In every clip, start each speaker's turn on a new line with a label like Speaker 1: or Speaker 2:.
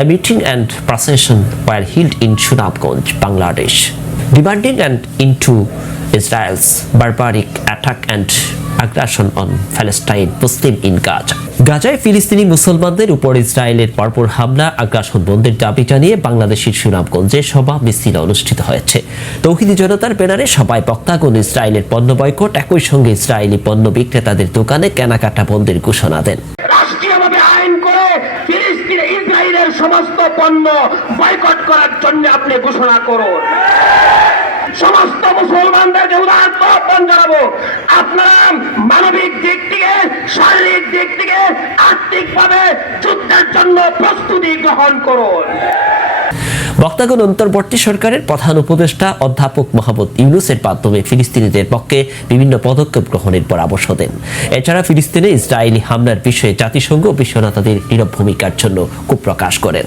Speaker 1: A meeting and procession were held in Shunabganj, Bangladesh, demanding an end to Israel's barbaric attack and aggression on Palestine Muslim in Gaza. গাজায় ফিলিস্তিনি মুসলমানদের উপর ইসরায়েলের পরপর হামলা আগ্রাসন বন্ধের দাবি জানিয়ে বাংলাদেশের সুনামগঞ্জে সভা মিছিল অনুষ্ঠিত হয়েছে। তৌহিদি জনতার ব্যানারে সবাই বক্তাগণ ইসরায়েলের পণ্য বয়কট একই সঙ্গে ইসরায়েলি পণ্য বিক্রেতাদের দোকানে কেনাকাটা বন্ধের ঘোষণা দেন।
Speaker 2: সমস্ত পণ্য বয়কট করার জন্য আপনি ঘোষণা করুন। সমস্ত মুসলমানদেরকে উদাহরণ আহ্বান জানাব, আপনারা মানবিক দিক থেকে, শারীরিক দিক থেকে আর্থিকভাবে যুদ্ধের জন্য প্রস্তুতি গ্রহণ করুন।
Speaker 1: বক্তাগণ অন্তর্বর্তী সরকারের প্রধান উপদেষ্টা অধ্যাপক মোহাম্মদ ইউনুসের মাধ্যমে ফিলিস্তিনিদের পক্ষে বিভিন্ন পদক্ষেপ গ্রহণের পরামর্শ দেন। এছাড়া ফিলিস্তিনে ইসরায়েলি হামলার বিষয়ে জাতিসংঘ ও বিশ্বনাথাদের নীরব ভূমিকার জন্য কুপ্রকাশ প্রকাশ করেন।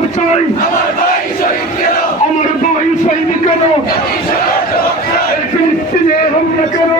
Speaker 3: জবাব চাই
Speaker 2: আমার ভাই শহীদ কেন? কেন?